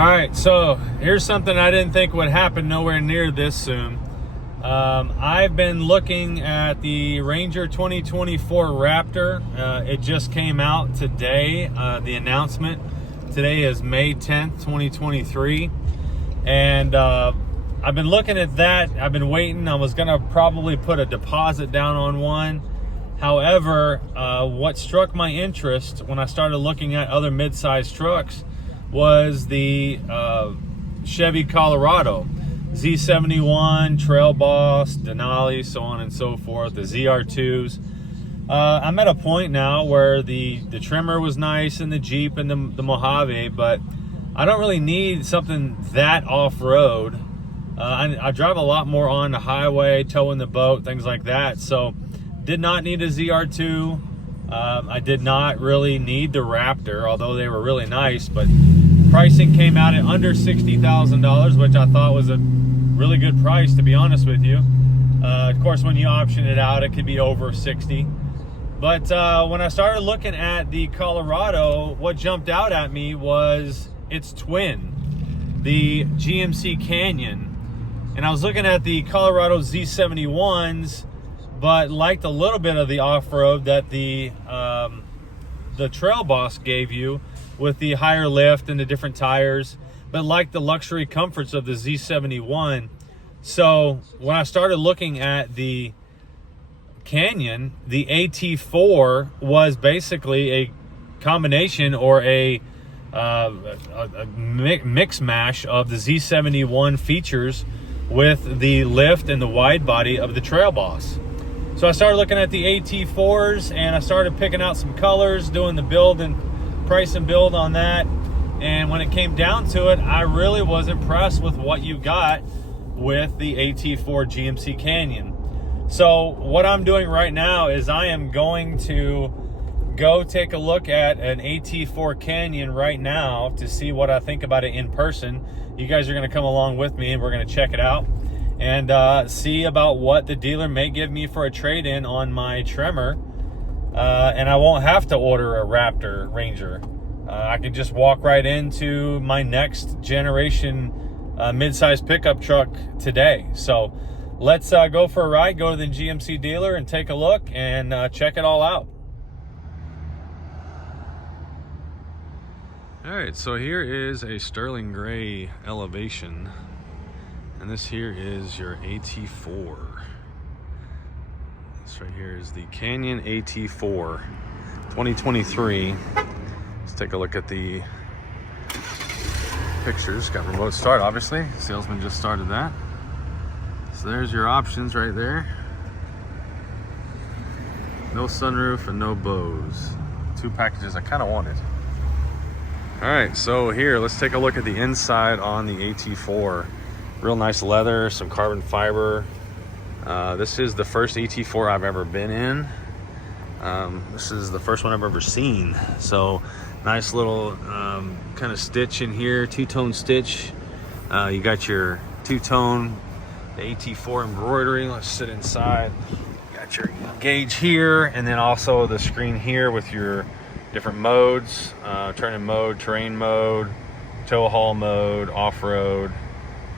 All right, so here's something I didn't think would happen nowhere near this soon. I've been looking at the Ranger 2024 Raptor. It just came out today, the announcement. Today is May 10th, 2023. And I've been looking at that. I've been waiting. I was going to probably put a deposit down on one. However, what struck my interest when I started looking at other mid-sized trucks was the Chevy Colorado, Z71, Trail Boss, Denali, so on and so forth, the ZR2s. I'm at a point now where the Tremor was nice and the Jeep and the Mojave, but I don't really need something that off-road. I drive a lot more on the highway, towing the boat, things like that, so did not need a ZR2. I did not really need the Raptor, although they were really nice, but pricing came out at under $60,000, which I thought was a really good price, to be honest with you. Of course, when you option it out, it could be over 60. But when I started looking at the Colorado, what jumped out at me was its twin, the GMC Canyon. And I was looking at the Colorado Z71s, but liked a little bit of the off-road that the Trail Boss gave you with the higher lift and the different tires, but liked the luxury comforts of the Z71. So when I started looking at the Canyon, the AT4 was basically a combination or a mix mash of the Z71 features with the lift and the wide body of the Trail Boss. So I started looking at the AT4s and I started picking out some colors, doing the build and price and build on that. And when it came down to it, I really was impressed with what you got with the AT4 GMC Canyon. So what I'm doing right now is I am going to go take a look at an AT4 Canyon right now to see what I think about it in person. You guys are going to come along with me and we're going to check it out and see about what the dealer may give me for a trade-in on my Tremor. And I won't have to order a Raptor Ranger. I can just walk right into my next generation mid-size pickup truck today. So let's go for a ride, go to the GMC dealer and take a look and check it all out. All right, so here is a sterling gray elevation. And this here is your AT4. This right here is the Canyon AT4 2023. Let's take a look at the pictures. Got remote start, obviously. Salesman just started that. So there's your options right there. No sunroof and no Bose. Two packages I kind of wanted. All right, so here, let's take a look at the inside on the AT4. Real nice leather, some carbon fiber. This is the first AT4 I've ever been in. This is the first one I've ever seen. So nice little kind of stitch in here, two-tone stitch. You got your two-tone, the AT4 embroidery. Let's sit inside. You got your gauge here, and then also the screen here with your different modes, turning mode, terrain mode, tow haul mode, off-road,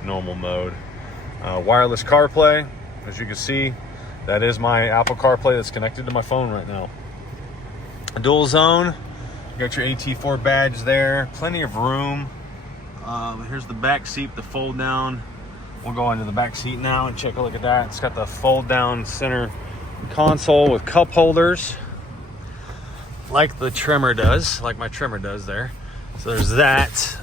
normal mode. Wireless CarPlay, as you can see, that is my Apple CarPlay that's connected to my phone right now. A dual zone, you got your AT4 badge there, plenty of room. Here's the back seat, the fold down. We'll go into the back seat now and check a look at that. It's got the fold down center console with cup holders, like the Tremor does, like my Tremor does there. So there's that.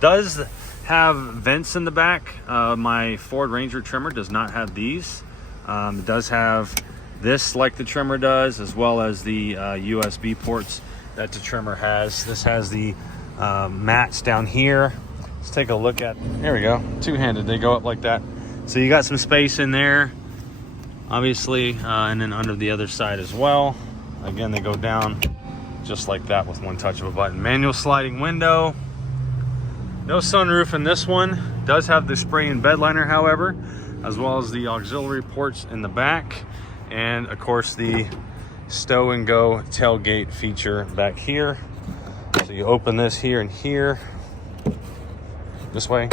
Does have vents in the back. My Ford Ranger Tremor does not have these. It does have this like the Tremor does, as well as the USB ports that the Tremor has. This has the mats down here. Let's take a look at, here we go, two-handed, they go up like that. So you got some space in there, obviously, and then under the other side as well. Again, they go down just like that with one touch of a button. Manual sliding window. No sunroof in this one. Does have the spray-in bed liner, however, as well as the auxiliary ports in the back, and of course the stow and go tailgate feature back here. So you open this here and here. this way,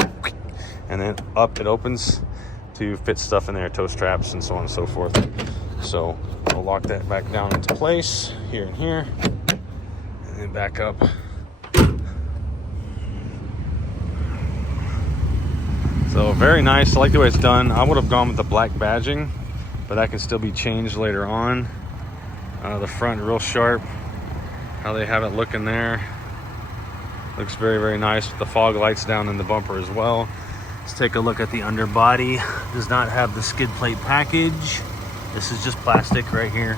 and then up it opens to fit stuff in there, toe straps and so on and so forth. So we'll lock that back down into place here and here, and then back up. So very nice. I like the way it's done. I would have gone with the black badging, but that can still be changed later on. The front real sharp, how they have it looking there. Looks very, very nice with the fog lights down in the bumper as well. Let's take a look at the underbody. Does not have the skid plate package. This is just plastic right here.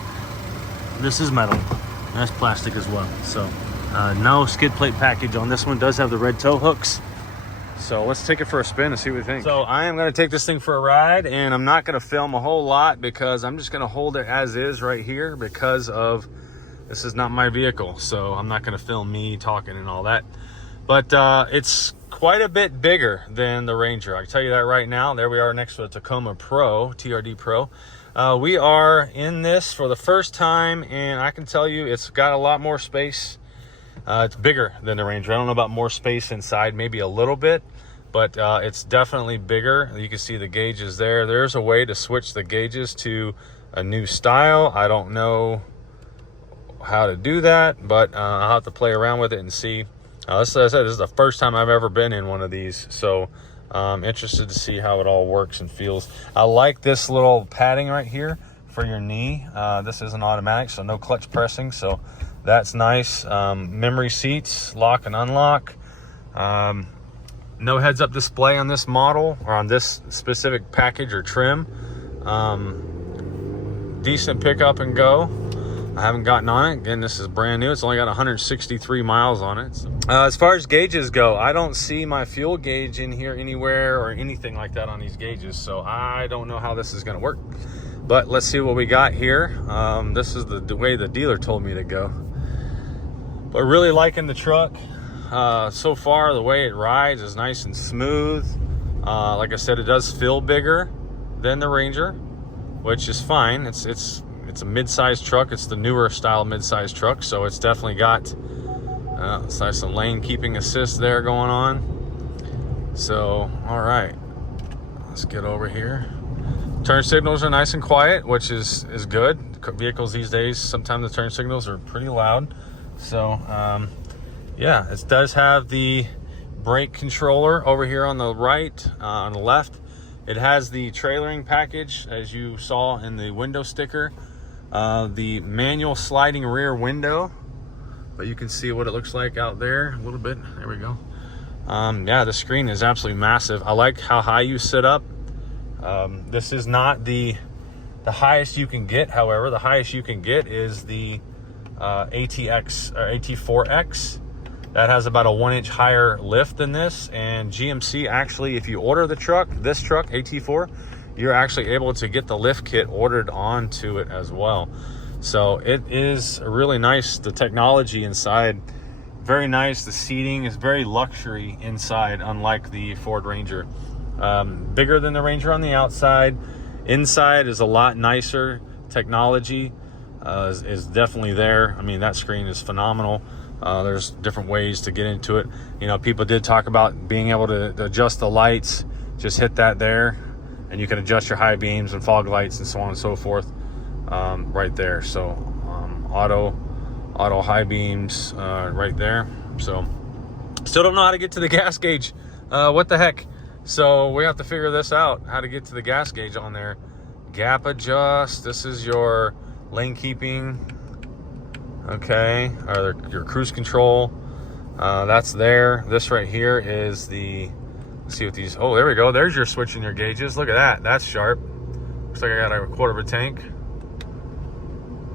This is metal. That's plastic as well. So no skid plate package on this one. Does have the red tow hooks. So let's take it for a spin and see what we think. So I am going to take this thing for a ride, and I'm not going to film a whole lot because I'm just going to hold it as is right here because of this is not my vehicle. So I'm not going to film me talking and all that. But it's quite a bit bigger than the Ranger. I can tell you that right now. There we are next to a Tacoma Pro, TRD Pro. We are in this for the first time, and I can tell you it's got a lot more space. It's bigger than the Ranger. I don't know about more space inside, maybe a little bit, but it's definitely bigger. You can see the gauges there. There's a way to switch the gauges to a new style. I don't know how to do that, but I'll have to play around with it and see. As I said, this is the first time I've ever been in one of these, so I'm interested to see how it all works and feels. I like this little padding right here for your knee. This isn't automatic, so no clutch pressing, so that's nice. Memory seats, lock and unlock. No heads-up display on this model or on this specific package or trim. Decent pickup and go. I haven't gotten on it. Again, this is brand new. It's only got 163 miles on it. So, as far as gauges go, I don't see my fuel gauge in here anywhere or anything like that on these gauges. So I don't know how this is going to work. But let's see what we got here. This is the way the dealer told me to go. But really liking the truck. So far, the way it rides is nice and smooth. Like I said, it does feel bigger than the Ranger, which is fine. It's a mid-sized truck. It's the newer style mid-sized truck, so it's definitely got some lane keeping assist there going on. So, all right, let's get over here. Turn signals are nice and quiet, which is good. Vehicles these days, sometimes the turn signals are pretty loud. So, yeah, it does have the brake controller over here on the right, on the left. It has the trailering package, as you saw in the window sticker. The manual sliding rear window, but you can see what it looks like out there a little bit. There we go. Yeah, the screen is absolutely massive. I like how high you sit up. This is not the highest you can get. However, the highest you can get is the ATX or AT4X. That has about a 1-inch higher lift than this. And GMC actually, if you order the truck, this truck AT4, you're actually able to get the lift kit ordered onto it as well. So it is really nice. The technology inside, very nice. The seating is very luxury inside, unlike the Ford Ranger. Bigger than the Ranger on the outside. Inside is a lot nicer. Technology is definitely there. I mean, that screen is phenomenal. There's different ways to get into it. You know, people did talk about being able to adjust the lights. Just hit that there, and you can adjust your high beams and fog lights and so on and so forth right there. So auto high beams right there. So still don't know how to get to the gas gauge. What the heck? So we have to figure this out, how to get to the gas gauge on there. Gap adjust. This is your lane keeping. Okay, or your cruise control. That's there. This right here is the, let's see what these, oh, there we go. There's your switching your gauges. Look at that. That's sharp. Looks like I got a quarter of a tank.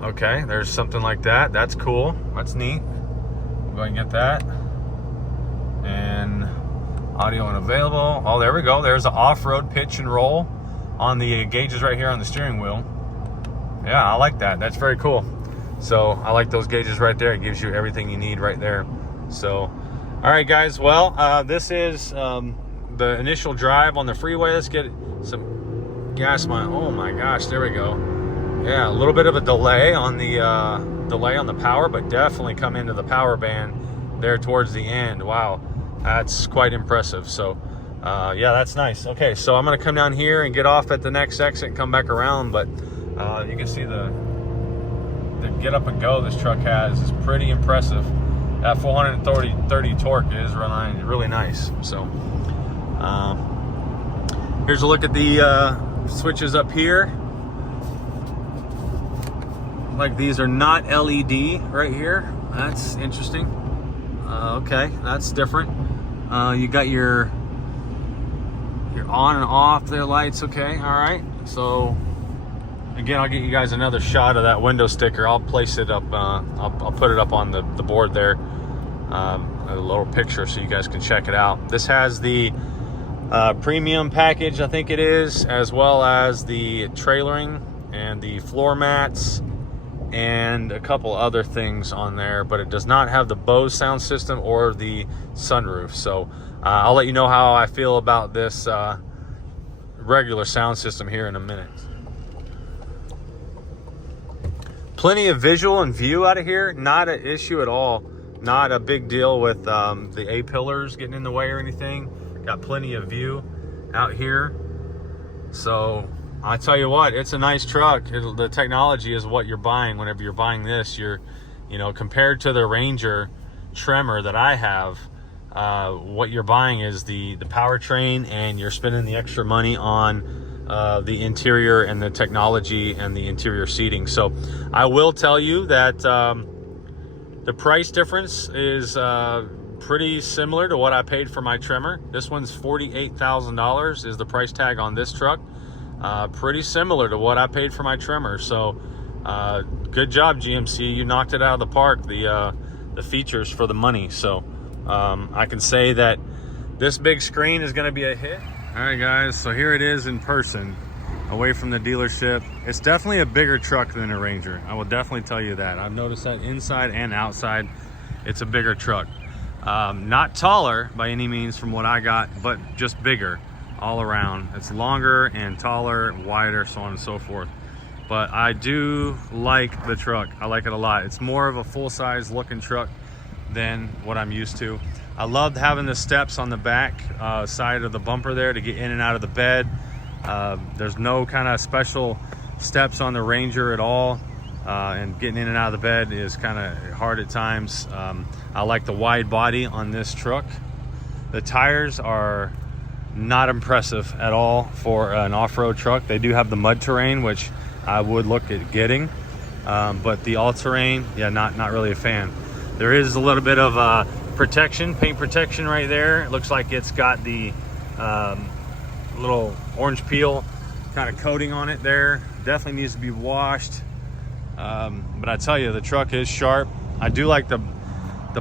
Okay, there's something like that. That's cool. That's neat. We'll go and get that. And audio unavailable. Oh, there we go. There's the off-road pitch and roll on the gauges right here on the steering wheel. Yeah, I like that. That's very cool. So I like those gauges right there. It gives you everything you need right there. So, all right, guys. Well, this is the initial drive on the freeway. Let's get some gas. Oh my gosh, there we go. Yeah, a little bit of a delay on the power, but definitely come into the power band there towards the end. Wow, That's quite impressive. So yeah, that's nice. Okay, so I'm gonna come down here and get off at the next exit and come back around, but you can see the get up and go this truck has is pretty impressive. That 430 torque is really nice. So here's a look at the switches up here. Like, these are not LED right here. That's interesting. Okay, that's different. You got your on and off their lights. Okay, all right. So again, I'll get you guys another shot of that window sticker. I'll place it up. I'll put it up on the board there, a little picture so you guys can check it out. This has the premium package, I think it is, as well as the trailering and the floor mats and a couple other things on there, but it does not have the Bose sound system or the sunroof. So I'll let you know how I feel about this regular sound system here in a minute. Plenty of visual and view out of here, not an issue at all. Not a big deal with the A-pillars getting in the way or anything. Got plenty of view out here. So I tell you what, it's a nice truck. The technology is what you're buying whenever you're buying this. You know, compared to the Ranger Tremor that I have, what you're buying is the powertrain, and you're spending the extra money on the interior and the technology and the interior seating. So I will tell you that the price difference is pretty similar to what I paid for my Tremor. This one's $48,000 is the price tag on this truck. Pretty similar to what I paid for my Tremor. So good job, GMC. You knocked it out of the park, the features for the money. So I can say that this big screen is going to be a hit. All right, guys, so here it is in person, away from the dealership. It's definitely a bigger truck than a Ranger. I will definitely tell you that. I've noticed that inside and outside, it's a bigger truck. Not taller by any means from what I got, but just bigger all around. It's longer and taller, wider, so on and so forth. But I do like the truck. I like it a lot. It's more of a full-size looking truck than what I'm used to. I loved having the steps on the back side of the bumper there to get in and out of the bed. There's no kind of special steps on the Ranger at all, and getting in and out of the bed is kind of hard at times. I like the wide body on this truck. The tires are not impressive at all for an off-road truck. They do have the mud terrain, which I would look at getting, but the all-terrain, yeah, not really a fan. There is a little bit of protection, paint protection right there. It looks like it's got the little orange peel kind of coating on it there. Definitely needs to be washed. But I tell you, the truck is sharp. I do like the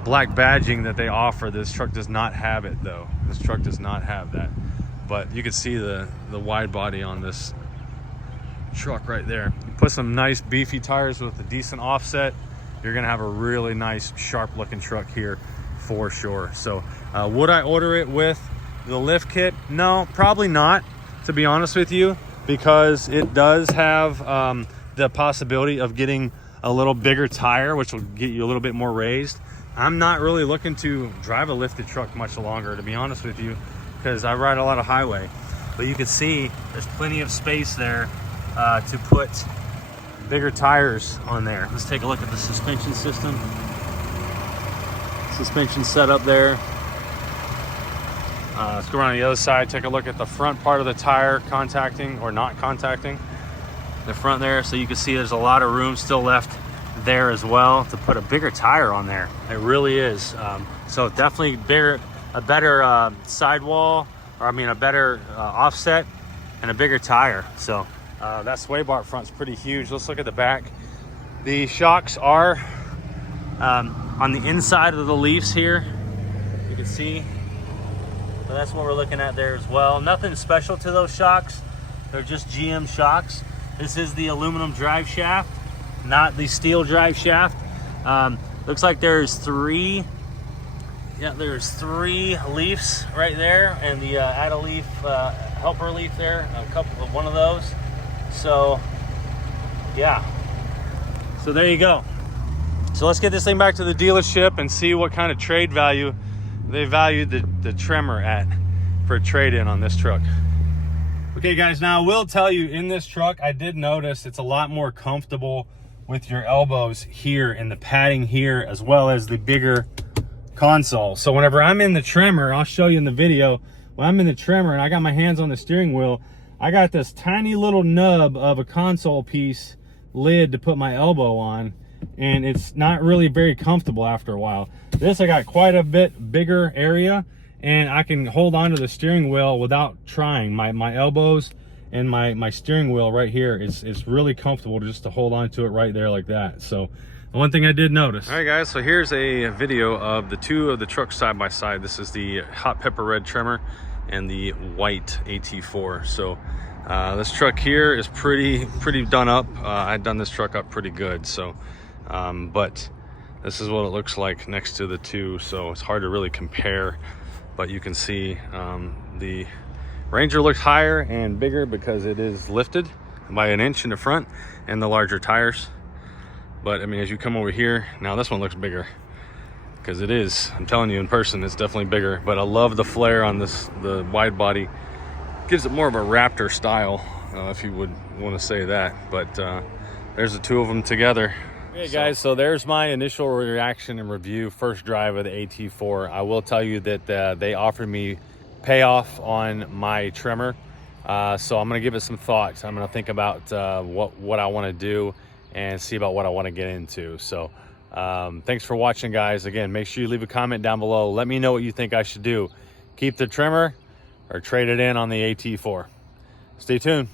black badging that they offer. This truck does not have it though. This truck does not have that. But you can see the wide body on this truck right there. You put some nice beefy tires with a decent offset, you're gonna have a really nice sharp looking truck here for sure. So would I order it with the lift kit? No, probably not, to be honest with you, because it does have the possibility of getting a little bigger tire, which will get you a little bit more raised. I'm not really looking to drive a lifted truck much longer, to be honest with you, because I ride a lot of highway. But you can see there's plenty of space there to put bigger tires on there. Let's take a look at the suspension system. Suspension setup there. Let's go around the other side, take a look at the front part of the tire contacting or not contacting the front there. So you can see there's a lot of room still left there as well to put a bigger tire on there. It really is. So definitely a better sidewall, or I mean a better offset and a bigger tire. So that sway bar front's pretty huge. Let's look at the back. The shocks are on the inside of the leaves here. You can see. So that's what we're looking at there as well. Nothing special to those shocks. They're just GM shocks. This is the aluminum drive shaft, not the steel drive shaft. Looks like there's three leaves right there, and the add a leaf helper leaf there, a couple of one of those. So yeah, so there you go. So let's get this thing back to the dealership and see what kind of trade value they valued the Tremor at for a trade-in on this truck. Okay guys, now I will tell you, in this truck I did notice it's a lot more comfortable with your elbows here and the padding here, as well as the bigger console. So whenever I'm in the Tremor, I'll show you in the video, when I'm in the Tremor and I got my hands on the steering wheel, I got this tiny little nub of a console piece lid to put my elbow on, and it's not really very comfortable after a while. This, I got quite a bit bigger area, and I can hold on to the steering wheel without trying. My elbows and my steering wheel right here is really comfortable just to hold on to it right there like that. So one thing I did notice. All right guys, so here's a video of the two of the trucks side by side. This is the hot pepper red Tremor and the white AT4. So this truck here is pretty done up. I'd done this truck up pretty good. So but this is what it looks like next to the two, so it's hard to really compare, but you can see the Ranger looks higher and bigger because it is lifted by an inch in the front and the larger tires. But I mean, as you come over here, now this one looks bigger because it is, I'm telling you, in person it's definitely bigger. But I love the flare on this, the wide body gives it more of a Raptor style, if you would want to say that. But there's the two of them together. Okay guys, so there's my initial reaction and review, first drive of the AT4. I will tell you that they offered me payoff on my Tremor, so I'm gonna give it some thought. I'm gonna think about what I want to do and see about what I want to get into. So thanks for watching guys. Again, make sure you leave a comment down below. Let me know what you think I should do. Keep the Tremor or trade it in on the AT4. Stay tuned.